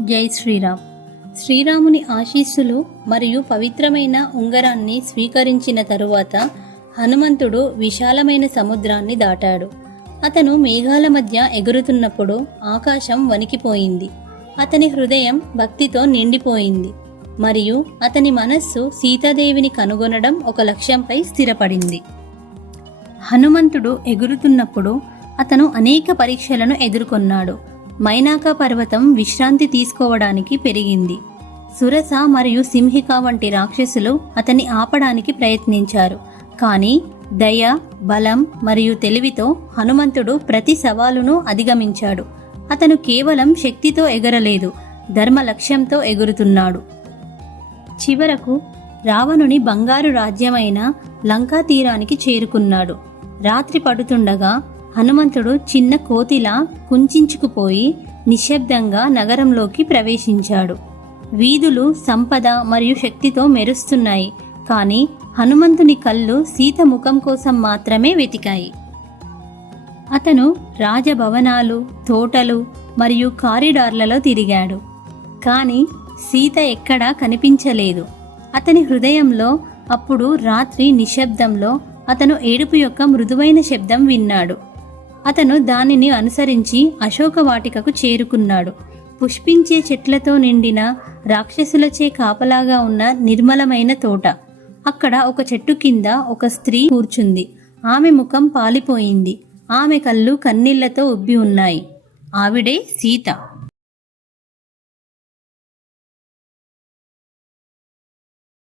జై శ్రీరామ్. శ్రీరాముని ఆశీస్సులు మరియు పవిత్రమైన ఉంగరాన్ని స్వీకరించిన తరువాత హనుమంతుడు విశాలమైన సముద్రాన్ని దాటాడు. అతను మేఘాల మధ్య ఎగురుతున్నప్పుడు ఆకాశం వణికిపోయింది. అతని హృదయం భక్తితో నిండిపోయింది మరియు అతని మనస్సు సీతాదేవిని కనుగొనడం ఒక లక్ష్యంపై స్థిరపడింది. హనుమంతుడు ఎగురుతున్నప్పుడు అతను అనేక పరీక్షలను ఎదుర్కొన్నాడు. మైనాక పర్వతం విశ్రాంతి తీసుకోవడానికి పెరిగింది. సురస మరియు సింహిక వంటి రాక్షసులు అతన్ని ఆపడానికి ప్రయత్నించారు. కానీ దయ, బలం మరియు తెలివితో హనుమంతుడు ప్రతి సవాలును అధిగమించాడు. అతను కేవలం శక్తితో ఎగరలేదు, ధర్మ లక్ష్యంతో ఎగురుతున్నాడు. చివరకు రావణుని బంగారు రాజ్యమైన లంకా తీరానికి చేరుకున్నాడు. రాత్రి పడుతుండగా హనుమంతుడు చిన్న కోతిలా కుంచుకుపోయి నిశ్శబ్దంగా నగరంలోకి ప్రవేశించాడు. వీధులు సంపద మరియు శక్తితో మెరుస్తున్నాయి, కానీ హనుమంతుని కళ్ళు సీత ముఖం కోసం మాత్రమే వెతికాయి. అతను రాజభవనాలు, తోటలు మరియు కారిడార్లలో తిరిగాడు, కానీ సీత ఎక్కడా కనిపించలేదు. అతని హృదయంలో అప్పుడు రాత్రి నిశ్శబ్దంలో అతను ఏడుపు యొక్క మృదువైన శబ్దం విన్నాడు. అతను దానిని అనుసరించి అశోకవాటికకు చేరుకున్నాడు. పుష్పించే చెట్లతో నిండిన రాక్షసులచే కాపలాగా ఉన్న నిర్మలమైన తోట. అక్కడ ఒక చెట్టు కింద ఒక స్త్రీ కూర్చుంది. ఆమె ముఖం పాలిపోయింది. ఆమె కళ్ళు కన్నీళ్లతో ఉబ్బి ఉన్నాయి. ఆవిడే సీత.